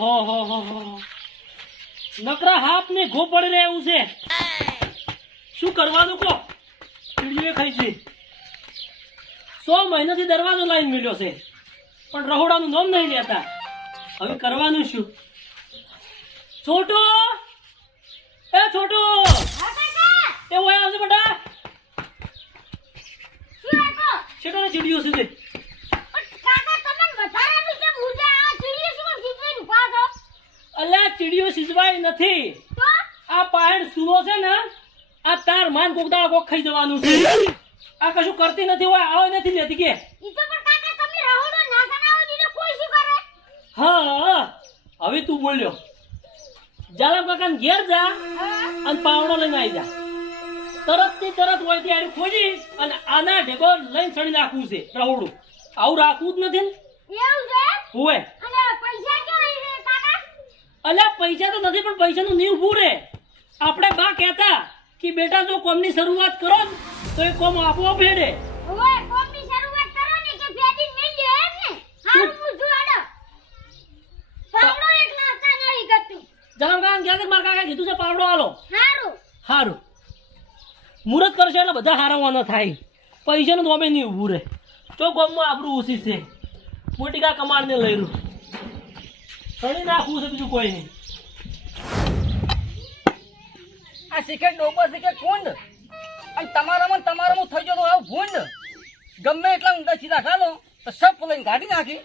હો હો હો નકરા હાથ ને ઘો પડી રહે એવું છે. શું કરવાનું કો ચીડીએ ખાઈ છે. સો મહિનાથી દરવાજો લાઈન મળ્યો છે. પણ રહોડાનું નામ નહીં લેતા. હવે કરવાનું શું? છોટો! એ છોટો! એ ઓય આવજો બેટા. છેટો ને ચીડીઓ છે તે. અલ્યા ચીડીઓ સિજવાય નથી આ પાયણ સુવો છે ને માન કોક દાડા કોક ખાઈ જવાનું છે. આ કશું કરતી નથી હોય આવે નથી લેતી કે. હા. હવે તું બોલ્યો. જાલમ કાકા ઘેર જા અને પાવડો લઈને આવી જા. તરતની તરત હોય ત્યારે ખોજી અને આના ઢેગો લઈને સડી નાખવું છે રહોડું. આવું રાખવું જ નથી હોય અલ્યા પૈસા તો નથી પણ પૈસાનું નહીં ઊભું રે. આપણે બા કહેતા કે બેટા જો કોમની શરૂઆત કરો ને તો એ કોમ આપોઆપ હેડે. જાલમ કાકા ઘેર મારા કાકા કીધું છે પાવડો આલો. હારું. મુરત કરશે એટલે બધા હારવાના થાય. પૈસાનું તો અમે નહીં ઊભું રહે. તો ગામમાં આબરું ઓછી છે. મોટી કા કમાડને લઈ રહ્યું સણી નાખવું છે બીજું કોઈ નહીં. આ શીખે ડોબર શીખે કુંડ. અને તમારામાં તમારામાં થઈ ગયો તો આવું ભૂંડ. ગમે એટલા ઊંડા સીધા ખાલો તો સબ ફૂલાઈને કાઢી નાખી.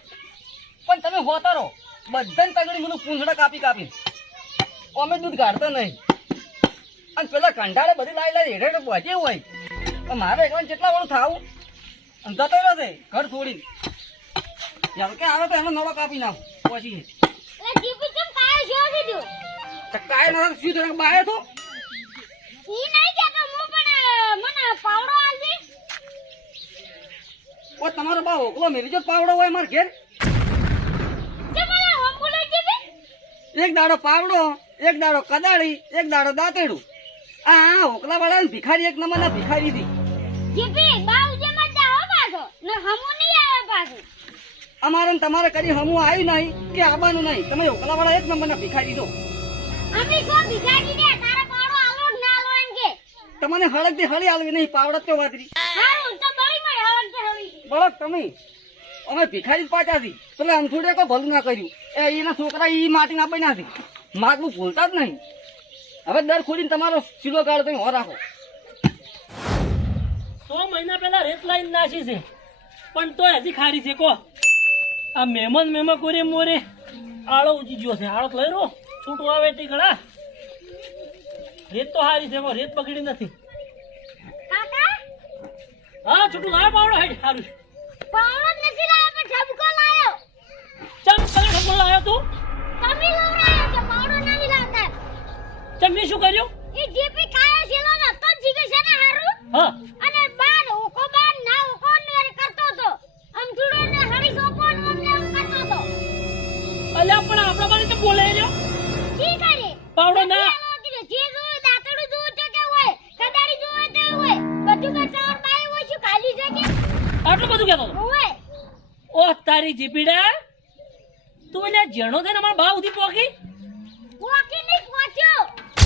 પણ તમે હોતા રહો બધાને તગડી મને પૂંછડા કાપી કાપી. અમે દૂધ કાઢતા નહીં. અને પેલા કંટાળે બધી લાઈ લાઈ હેઠે પહોંચે હોય. મારે એકલા કેટલા વાળું થાવું? અને જતો રહેશે ઘર છોડી. યાર કે આવે તો એનો નળો કાપી નાખ. પછી કાંઈ નથી શું બાયો તો? ઓ તમારો બા ઓકલો મેરી જો પાવડો હોય માર ઘેર. એક દાડો પાવડો એક દાડો કદાળી એક દાડો દાંતેડું. આ આ ઓકલા વાળા ભિખારી એક નંબરના ભિખારી દી અમારે ને તમારે કરી હમુ આવી નહીં કે આવવાનું નહીં. તમે ઓકલા વાળા એક નંબરના ભિખારી દો તમને હળદથી હળી આલવી નહીં પાવડત તો વાતરી બળક તમે. અમે ભિખારી જ પાછા હતી પેલા અંથુડે કોઈ ભલું ના કર્યું. એ એના છોકરા ઈ માટી ના બન્યા હતી માગવું ભૂલતા જ નહીં. હવે દર ખોલીને તમારો સીધો ગાળો તમે હો રાખો. સો મહિના પહેલા રેત લાઈન નાસી છે. પણ તો હજી ખારી છે કો. આ મહેમાન મહેમા કોરે મોરે આળો ઉજી ગયો છે. આળો લઈ રહ્યો છૂટવા આવે ઘણા રેત તો હારી છે એમાં રેત પકડી નથી. હા છોટું લાવે પાવડો હેડ સારું ચમ કલે ખબર લાયો તું? ચમ મેં શું કર્યું? હા. અને બાર ઓકો બાર ના ઓકો ને કરતો તો આમ જુડો ને હરી સોપો ને આમ કરતો તો અલ્યા પણ આપણા બારે તો બોલે રહ્યો. ઠીક છે પાવડો ના આટલું બધું કહેતો ઓ તારી જીપીડા તું એને જણો થઈને અમારા બા ઉધી પોકી? પોકી નહીં પોચ્યો.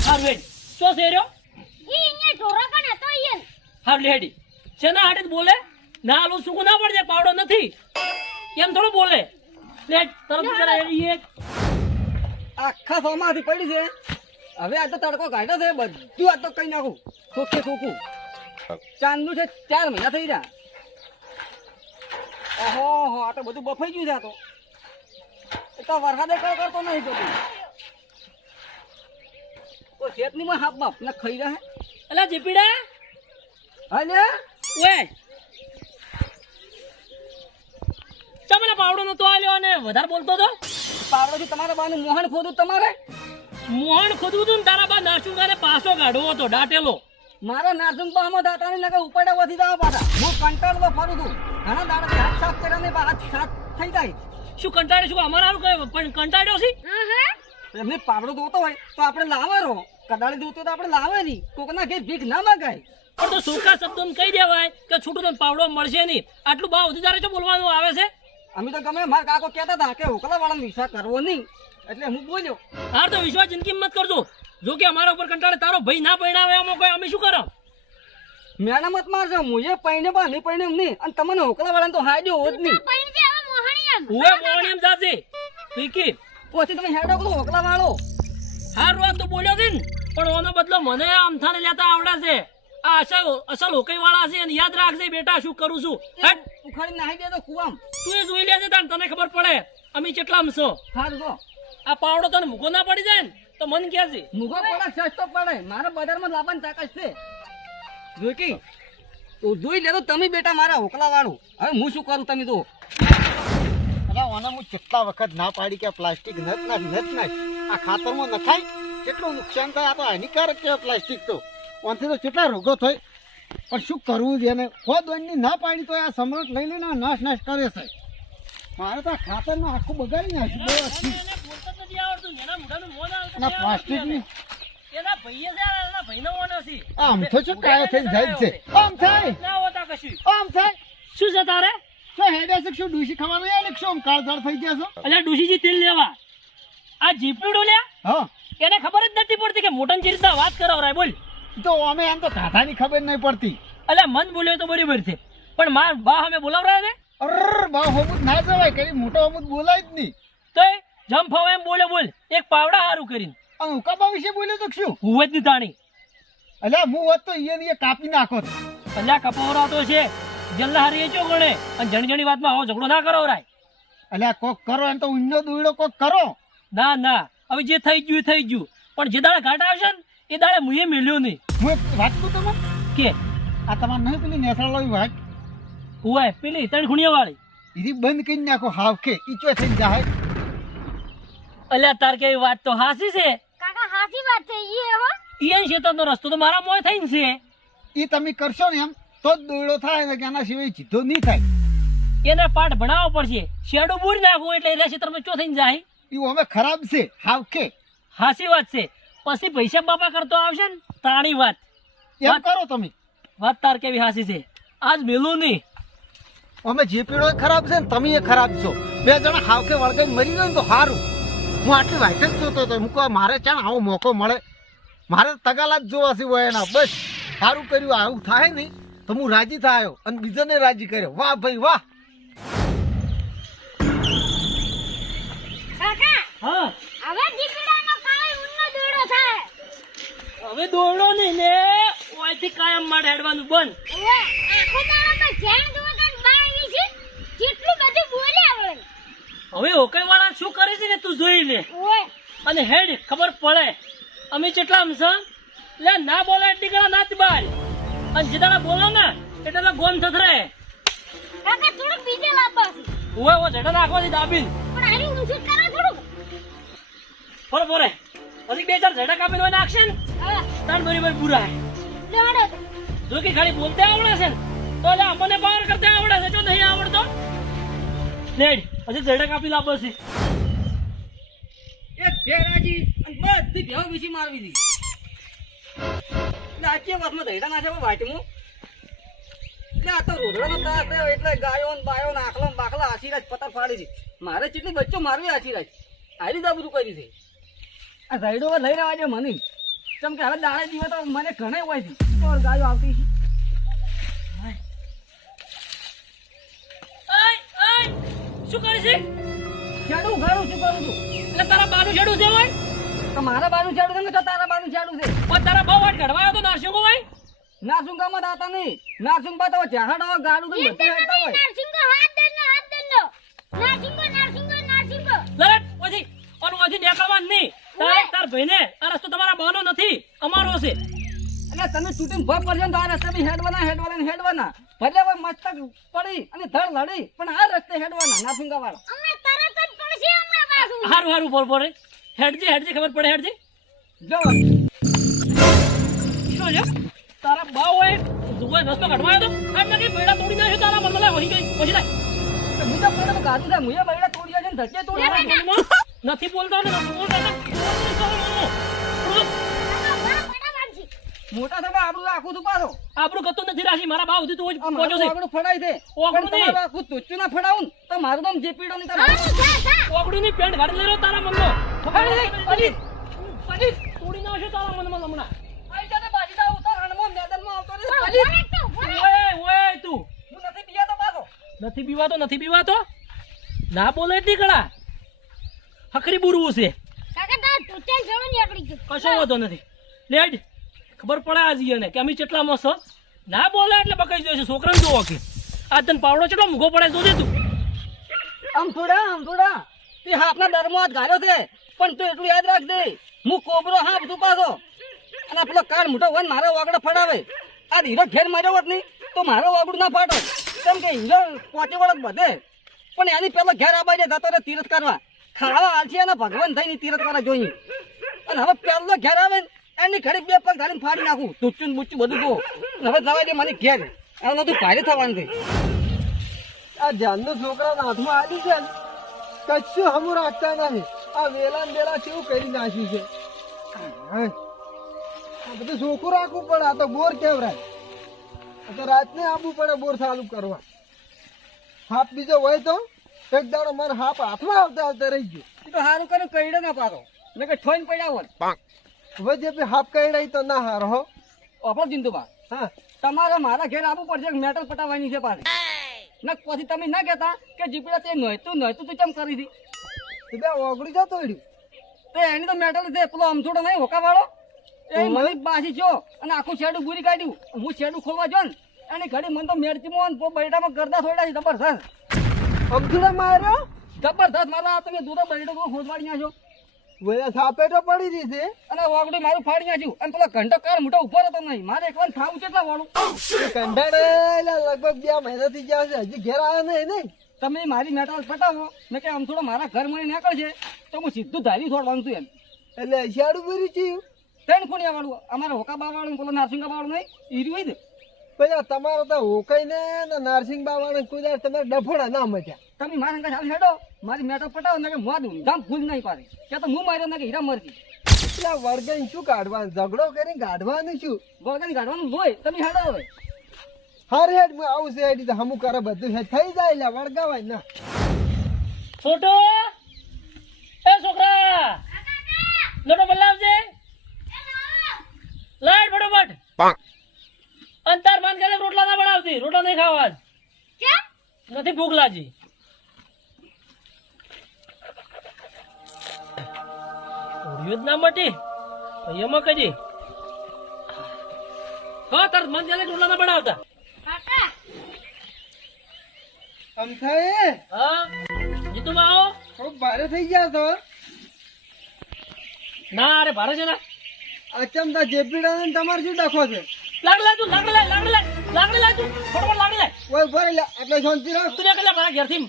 હાર વેડ શું છે રહ્યો? ઈ અહીંયા ઢોરો કણ હતો ઈયન હાર લેડી છેના હાડે બોલે? ના આલું સુકું ના પડજે પાવડો નથી. કેમ થોડું બોલે. લે તરફ જરા એડી એક. આખા સોમાંથી પડી છે. હવે આ તો તડકો કાઢ્યો છે બધું આ તો કઈ નાખું. સોખે સોખું. ચાંદનું છે ચાર મહિના થઈ રહ્યા. ઓહો હો આ તો બધું બફાઈ ગયું છે આ તો. એ તો વરસાદે કળ કરતો નહીં બધું કોઈ શેતની માં હાફ બાપ ને ખાઈ રહ્યા અલા જીપીડા? હલે ઓય. ચમલે પાવડો નતો આલ્યો અને વધારે બોલતો તો? પાવડોથી તમારા બાનું મોહન ખોદું તમારે? મોહન ખોદું તું તારા બા નાસુંગાને પાછો કાઢવો હતો દાટેલો. મારા નાસુંગા માં દાતા દાતાની નગર ઉપાડ્યા વધી દાવા પાછા. હું કંટાળવા ફરું છું. ઘણા દાડા હાથ સાફ કર્યા ને સાફ થઈ જાય શું કંટાળ્યો શું અમારા હારું પણ કંટાળ્યો છે? એમને પાવડો દોતો હોય તો આપણે લાવે રહો કદાળી દોતો તો આપણે લાવે નહીં કોકના ઘેર ભીખ ના માગાય. પણ તો સુખા શબ્દો કહી દેવાય કે છૂટું તને પાવડો મળશે નહીં. આટલું બા ઉધી તારે શું બોલવાનું આવે છે? અમે તો ગમે મારા કાકો કહેતા હતા કે હોકલા વાળાનો વિશ્વાસ કરવો નહીં. એટલે હું બોલ્યો. હાર તો વિશ્વાસ જિંદગી મત કરજો. જો કે અમારા ઉપર કંટાળે તારો ભાઈ ના પરણાવે અમે કોઈ અમે શું કરો? મેના મત મારજો. મુજે પૈને બા નહીં. પૈને એમની અને તમને હોકલા વાળા તો હાડ્યો હોત નહીં. પૈણ જે હવે મોહણી એમ. ઉવે મોહણી એમ જાજે. ટીકી પોતી તમે હેડો પેલો હોકલા વાળો હારું વાત તો બોલ્યો દિન પણ ઓનો બદલો મને આમ થાને લેતા આવડે છે આ અસલ અસલ હોકઈ વાળા છે અને યાદ રાખજે બેટા શું કરું છું. હટ ઉખાડી નાહી દે તો કુવામ તું એ જોઈ લેજે તાન તને ખબર પડે. અમે કેટલા છો. હારું તો આ પાવડો તને મૂકો ના પડી જાય ને તો મન ક્યાં છે? મૂકો પડે સસ્તો પડે. મારા બજારમાં લાવવાની તાકાત છે. જોઈકી તો જોઈ લેતો તમે બેટા મારા હોકલા વાળું હવે હું શું કરું તમે તો અરે ઓને હું કેટલા વખત ના પાડી કે આ પ્લાસ્ટિક નત નાખ નત નાખ. આ ખાતરમાં નખાય? કેટલું નુકસાન થાય? આ તો હાનિકારક કહેવાય પ્લાસ્ટિક તો. ઓનથી તો કેટલા રોગો થાય? પણ શું કરવું છે એને? ખોદ વનની ના પાડી તો આ સમૃદ્ધ લઈ લઈને આ નાશ નાશ કરે છે. મારે તો આ ખાતરનું આખું બગાડી નાખ્યું. પ્લાસ્ટિકની એને. ભાઈએ છે એના ભાઈનો મોં નથી આમ તો શું કાયો થઈને જાય છે. આમ થાય. ના હોતા કશું. આમ થાય. શું છે તારે? શું હેડે છે શું ડૂસી ખાવાનું? યાર શું આમ થઈ ગયા છો. અલ્યા ડુશીજી તેલ લેવા. આ જીપીડો લે હા. એને ખબર જ નથી પડતી કે મોટન ચીરતા વાત કરાવરાય બોલ. તો અમે એમ તો ધાધાની ખબર નહીં પડતી. અલ્યા મન બોલ્યો તો બરાબર છે. પણ માર બા અમે બોલાવરાય ને? અર બા હોમુદ ના જવાય કરી મોટો હોમુદ બોલાય જ નહીં. તો જમ જમ્પ એમ બોલે બોલ. એક પાવડા હારું કરીને. અને ઉકાબા વિશે બોલ્યો તો શું? હું જ ની તાણી અલ્યા હું હોત તો ઈયે કાપી નાખો અલ્યા કપાવરા તો છે. જલ્લા હારી ચો ગણે અને જણી જણી વાતમાં આવો ઝઘડો ના કરો રાય. અલ્યા કોક કરો એમ તો ઊંડો દોયડો કોક કરો. ના ના. હવે જે થઈ ગયું થઈ ગયું. પણ જે દાડે ઘાટ આવશે ને એ દાડે મુએ મેલ્યો નહીં. હું એક વાત કહું તમે કે? આ તમારે નહીં પેલી નેસરાળો વાત? હોય પેલી ત્રણ ખૂણિયા વાળી ઈરી બંધ કરી નાખો હાવ કે ઈચો થઈને જાય અલ્યા તાર કે વાત તો હાસી છે. હાચી વાત છે ઈ એવો ઈયન શેતાનનો રસ્તો તો મારા મોય થઈને છે. એ તમે કરશો ને એમ તો જ દોયડો થાય ને કે આના સિવાય જીધો નહીં થાય. એને પાઠ ભણાવવો પડશે. શેડો બૂરી નાખવું એટલે એના ક્ષેત્રમાં ચો થઈને જાય? ઈ હવે ખરાબ છે હાવકે હાસી વાત છે. પછી પૈસા બાપા કરતો આવશે ને તાણી વાત. એમ કરો તમે. વાત તાર કેવી હાસી છે. આજ મેલું નહીં. અમે જે પીડો ખરાબ છે ને તમે એ ખરાબ છો. બે જણા હાવકે વળગાઈ મરી ગયો ને તો સારું હું આટલી વાઈટ જ જોતો હતો. હું કહું મારે ચાણ આવો મોકો મળે. મારે તગાલા જ જોવા સિવાય હોય એના. બસ સારું કર્યું આવું થાય નહીં તો હું રાજી થયો અને બીજાને રાજી કર્યો. વાહ ભાઈ વાહ. હવે દોડો થાય. હવે દોડો નહીં ને ઓયથી કાયમ માટે હેડવાનું બંધ. આખો છે? કેટલું બધું હોય હવે ઓકઈ વાળા શું કરે છે ને તું જોઈ લે અને હેડ ખબર પડે. અમે કેટલા છે લે ના બોલે એટલી ગળા ના જ બાર. અને જેદાડા બોલો ને એટલે ગોન થથરે. કાકા થોડું બીજે લાવવા ઉવે ઓ ઝેડા નાખવાથી દાબીન. પણ આની ઊંચું કરો થોડુંક. પર પરે હજી બે ચાર જડા કાપીને હોય નાખશે ને તાર બરાબર પૂરા હે. જો કે ખાલી બોલતે આવડે છે ને તો લે અમને પાવર કરતા આવડે છે જો નહીં આવડતો. લેડ હજી જડે કાપી લાવો છે એક ભેરાજી અને બધી ભેવ વિશે મારવી દી એટલે આખી વાતમાં ધૈડા નાખે વાટમું? એટલે આ તો રોધડાનો ત્રાસ થયો એટલે ગાયો ને બાયો ને આખલા બાખલા આશીરાજ પતા ફાડી છે મારે કેટલી બચ્ચો મારવી આશીરાજ જ આ બધું કર્યું છે. આ ધૈડો લઈ રહેવા દે મને. કેમ કે હવે દાડે તો મને ઘણે હોય છે. ગાયો આવતી છે ઓય ઓય શું કરે છે? ઘરું ઉઘાડું છું કરું છું? એટલે તારા બાનું છેડું છે હોય તો મારા બાનું છેડું છે ને તો તારા બાનું જાડું છે. પણ તારા બહુ વાટ ઘડવાયો તો નારસિંગો ભાઈ? નાસુંગામાં દાતા નહીં. નાસુંગા તો ચાહડા ગાડું તો બધું હેડતા હોય. નારસિંગો હાથ દંડો હાથ દંડો નારસિંગો નારસિંગો નારસિંગો લડત પછી ઓનું ઓજી નીકળવાનું નહીં. તાર તાર ભાઈને આ રસ્તો તમારા બહાનો નથી અમારો છે. એટલે તમે તૂટીને ભર પડશે તો આ રસ્તે બી હેડવાના હેડવાના હેડવાના. ભલે હવે મસ્તક પડી અને ધડ લડી પણ આ રસ્તે હેડવાના નાસુંગા વાળા અમે તરત જ પડશે હમણાં પાછું. હારું હારું બોલ બોલ. હેડજે હેડજે ખબર પડે હેડજે. જો. શું છે? તારા બા હોય. જુએ રસ્તો કાઢવાયો તો. આમ નથી પેડા તોડી નાખ્યો તારા મનમાં. વહી ગઈ પછી લાય હું તો પેડા તો ગાધું થાય. મુએ બૈડા તોડ્યા છે ને ધકે તોડી નથી બોલતો ને નથી બોલતો. મોટા થતા આપણું આખું તું પાછો આપણું કતું નથી રાશી. મારા બાવ સુધી તું જ છે. આપણું ફડાય છે. ઓગળું ને આખું તોચ્ચું ના ફડાવું તો મારું નામ જે પીડો નહીં હા જા જા. પેન્ટ કાઢી લેરો તારા મનનો અલી, અલી, તોડી નાખ્યો તારા મનમાં હમણાં. આઈ જાને બાજીના હણમો મેદાનમાં આવતો રે અલી, ઓય ઓય તું. હું નથી પીવાતો પાછો. નથી પીવાતો નથી પીવાતો? ના બોલે દીકડા હકરી બુરવું છે. કાકા તારા ટોચલ જણો નીકળી ગયો કશો વાંધો નથી. લેડ. ખબર પડે આ જીયને કે અમે કેટલામાં છો ના બોલે એટલે બકાઈ છે. છોકરાને જોવો કે. આ તને પાવડો કેટલો મૂઘો પડે જોજે તું. આમ થોડા આમ થોડા તે હાથના દરમાં હાથ ગાળ્યો છે. પણ તું એટલું યાદ રાખજે. હું કોબરો હા તું પાછો. અને આપણો કાળ મોટો હોય મારો વાગડો ફડાવે. આ હીરો ઘેર માર્યો હોત નહીં, તો મારો વાગડું ના ફાટો. કેમ કે હીરો પોચે વળત બધે. પણ એની પેલો ઘેર આબાજે જતો રે તીરથ કરવા ખાવા આલસી અને ભગવાન થઈને તીરથ કરવા જોઈએ અને હવે પેલો ઘેર આવે ને એની ઘડી બે પગ ધારીને ફાડી નાખું. તુચ્ચું ને બુચ્ચું બધું કહું હવે જવા દે મને ઘેર. એનો તું ભારે થવાનું છે. આ ધ્યાનનું છોકરાના હાથમાં આવી છે કશું હમું રાખતા નથી. આ વેલા ને વેલા કેવું કરી નાખ્યું છે? બધું ચોખ્ખું રાખવું પડે. આ તો બોર કેવરાય. આ તો રાતને આવવું પડે બોર ચાલુ કરવા. હાફ બીજો હોય તો એક દાડો મને હાફ હાથમાં આવતા આવતા રહી ગયો. તો સારું કર્યું કઈડે ના પાડો. ને કે ઠોઈને પડ્યા હોત. હવે જે બી હાફ તો ના હારો હો. ઓપરો ચિંતુબા હા. તમારે મારા ઘેર આવવું પડશે મેટલ પટાવવાની છે પાછી ના પછી તમે ના કહેતા કે જીપીડા તે નહોતું નહોતું તું કેમ કરી હતી? બે ઓગળી જતો રહ્યું તો એની તો મેટલ છે પેલો અમથોડો નહીં હોકાવાળો? એ. મને પાછી છો અને આખું શેડું બુરી કાઢ્યું. હું શેડું ખોલવા જો ને એની ઘડી મને તો મેળતી ને બૈડામાં ગરદા થોડા છે જબરદસ્ત અમથુડા માર્યો? જબરદસ્ત મારા તમે દૂધો બૈડો ખોદવાડી નાખ્યો વયા સાપે તો પડી રહી છે અને વાગડું મારું ફાડી નાખ્યું અને પેલો ઘંટો કાર મોટો ઊભો હતો નહીં. મારે એકવાર ખાવું કેટલા વાળું કંટાળેલા લગભગ બે મહિનાથી ગયા છે. હજી ઘેર આવ્યા નહીં નહીં. તમે મારી મેટલ પટાવો મેં કે આમ થોડો મારા ઘર મળી નીકળશે તો હું સીધું ધારી છોડવાનું છું એમ. એટલે શિયાળું ભરી છે ત્રણ ખૂણિયા વાળું અમારે હોકા બા વાળું પેલો નારસિંગા વાળું નહીં. ઈર્યું હોય ને. આ તમારો તો હોકાઈ ને ને નારસિંહ બાવાને કુદાર તમારે ડફોડા ના મચ્યા. તમે મારા અંગા ચાલી હેડો મારી મેટો પટાવો ને કે મોં દઉં. ધામ ફૂલ નહીં પાડે. કે તો હું માર્યો ને કે હીરા મરજી. એટલે વર્ગન શું કાઢવાનું? ઝઘડો કરીને કાઢવાનું શું? બળગાની કાઢવાનું હોય તમે હેડો હવે. હાર હેડ હું આવું છે હેડી તો હમું કરે બધું હેડ થઈ જાય એટલે વળગાવાય ના. છોટો એ છોકરા! લોટો બદલાવજે લાઈટ ફટોફટ. અંતર માન કે રોટલા ના બનાવતી. રોટલા નહીં ખાવા. નથી ભૂખ લાગી. જ ના મટી. પછી એમાં કજી હા તાર મન રોટલા ના બનાવતા કાકા હા જીતુમાં આવો. થોડુંક ભારે થઈ ગયા તો ના અરે ભારે છે ના. અચમતા જેપીડા ને તમારે શું ડખો છે? લાકડી તું લાય લાકડી લાય તું. ફટફટ લાય ઓય ભરે એટલે શાંતિ રાખ. તું નીકળ લે મારા ઘેરથી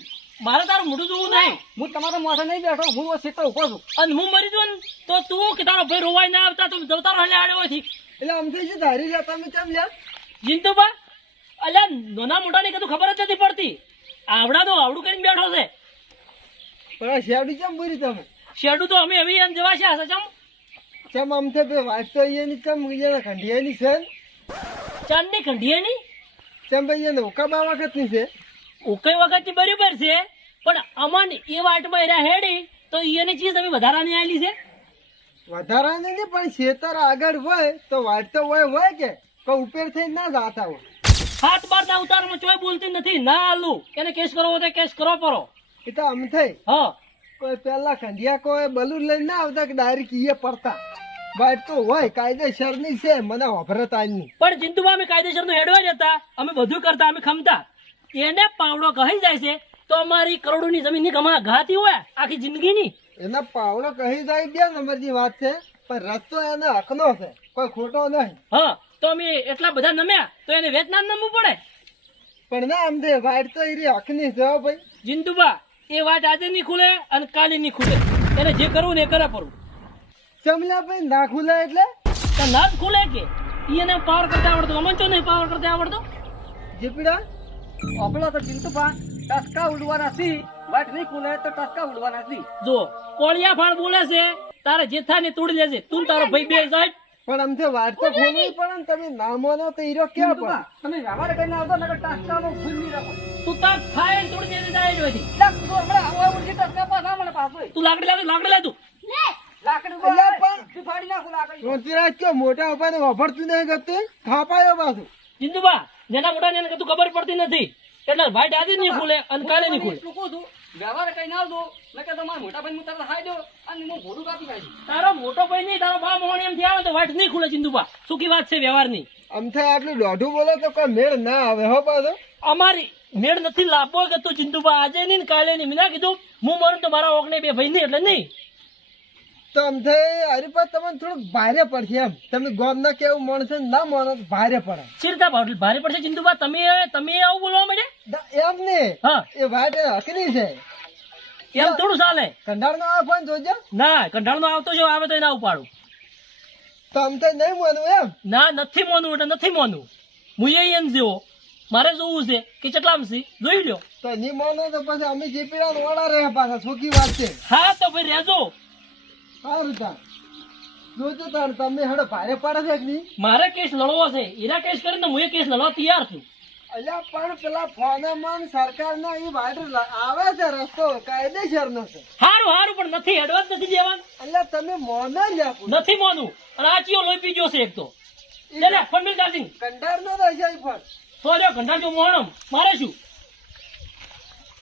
મારે તારું મોઢું જોવું નહીં. હું તમારા માથે નહીં બેઠો હું સીટ ઉપર છું. અને હું મરી જઉં ને તો તું કે તારો ભાઈ રોવાય ના આવતા તું જવતા રહે આડ્યો હોયથી એટલે અમથી જે ધારી લે તમે કેમ લે જીંતુબા અલ્યા નાના મોટા ની કદું ખબર જ નથી પડતી. આવડા તો આવડું કરીને બેઠો છે. પણ આ શેવડી ચમ બોરી તમે? શેરડું તો અમે હવે એમ જવા છે આ ચમ ચમ અમથે બે વાત તો અહીંયાની ચમ અહીંયાના ખંડિયાની છે? ને? ચાંદની નહીં ચમ ભાઈ એને ઓકા બા વખતની છે? ઓકે વખત બરાબર છે પણ અમન એ વાટમાં એરા હેડી તો એની ચીજ તમે વધારાની આવેલી છે. વધારાની નહીં પણ ખેતર આગળ હોય તો વાટ તો હોય હોય કે? કોઈ ઉપેર થઈ ના જાતા હોય. હાથ બાર ના ઉતારમાં ચોય બોલતી નથી ના આલુ. એને કેસ કરવો તો કેસ કરો પરો. એ તો આમ થઈ. હા. કોઈ પેલા ખંડિયા કોઈ બલૂન લઈને ના આવતા કે ડાયરેક્ટ ઈએ પડતા. વાટ તો હોય કાયદેસરની છે મને વભરતાની પણ ચિંતુમાં અમે કાયદેસરનું હેડવા જતા અમે બધું કરતા અમે ખમતા. એને પાવડો કહી જાય છે તો અમારી કરોડોની જમીનની ગમા ઘાતી હોય આખી જિંદગીની. એના પાવડો કહી જાય બે નંબરની વાત છે પણ રસ્તો એને હકનો છે કોઈ ખોટો નહીં. હા તો અમે એટલા બધા નમ્યા તો એને વેચના નમવું પડે. પણ ના આમ દે વાટ તો એરી હકની છે ભાઈ. જિંદુબા એ વાત આજે નહીં ખુલે અને કાલે નહીં ખુલે. એને જે કરવું ને એ કરે પડવું ચમલા ભાઈ ના ખુલે એટલે? તો ના જ ખુલે કે? એને પાવર કરતા આવડતો અમન ચો નહીં પાવર કરતા આવડતો? જીપડા? આપડો તો ચિંતુપા ટસકા ઉડવાના સી વાટ નહીં ખુલે તો ટસકા ઉડવાના સી. જો કોળિયા ફાળ બોલે છે તારે જે ને તોડી લેજે તું તારો ભાઈ બે જાય. પણ આમથી વાટ તો ખોલવી પડે તમે ના માનો તો હીરો ક્યાં ચિંતુપા, તમે વ્યવહાર કરીને આવતો ને ટસકામાં ભૂલ નહીં રાખો. તું તાર થાય તોડી લેજે જાય જ હોયથી. તું હમણાં આવો આવો ટસકા પાછા મને પાછો તું લાકડી લાગે લાકડી લાય તું. લે! લાકડું અલ્યા બોલે. પણ- ફાડી નાખું લાકડી. રોંતીરાજ કયો મોટા વાપરતું નહીં કરતું? થાપાયો પાછું. ચિંતુબા જેના મોટા ને તું ખબર પડતી નથી. એટલે ભાઈ આજે નહીં ખુલે અને કાલે નહીં ખુલે. વ્યવહાર કઈ ના તમારા મોટા ભાઈ હું હાઈ દો અને હું ભોડું કાપી કાઢી તારો મોટો ભાઈ નહીં તારો બા મોહણી એમ આવે તો વાઈટ નહીં ખુલે ચિંતુબા સુખી વાત છે વ્યવહારની? અમથે આટલું દોઢું બોલો તો કોઈ મેળ ના આવે હો પાછો. અમારી મેળ નથી લાભો કે તું ચિંતુબા આજે નહીં કાલે નહીં. મેં કીધું હું મરું તો મારા ઓગણે બે ભાઈ નહીં એટલે નહીં. તો અમથે આરી તમને થોડુંક ભારે પડશે એમ. તમે ગોમ ના કેવું માણસ ના માનો ભારે પડે. ચિરતા ભારે પડશે ચિંતુબા? તમે તમે આવું બોલવા માંડે? એમ ને એ વાત હકની છે. એમ થોડું ચાલે. કંડાળ નો આવે પણ જોજો. ના કંટાળો આવતો જો આવે તો એના ઉપાડું. તો અમથે નહીં માનવું એમ? ના નથી માનવું એટલે નથી માનવું. હું એમ જેવો. મારે જોવું છે કે કેટલામ સી જોઈ લ્યો. તો નહીં માનો તો પછી અમે જે પીડા વાળા રહે પાછા. સુખી વાત છે? હા તો ભાઈ રહેજો. સારું તાર જોજો તાર તમે હેડો ભારે પડે છે કે મારે કેસ લડવો છે. એના કેસ કરીને હું એ કેસ લડવા તૈયાર છું. અલ્યા પણ પેલા ફોનમાં સરકારના એ આવે છે રસ્તો કાયદેસર નો છે. હારું હારું પણ નથી એડવાન્સ નથી દેવાનું. એટલે તમે મોનો લ્યા નથી મોનું. અને આ ચિયો લોહી પીજો છે એક તો. લે લે ફોન કંડાર નો રહેશે જો મોહણમ મારે શું?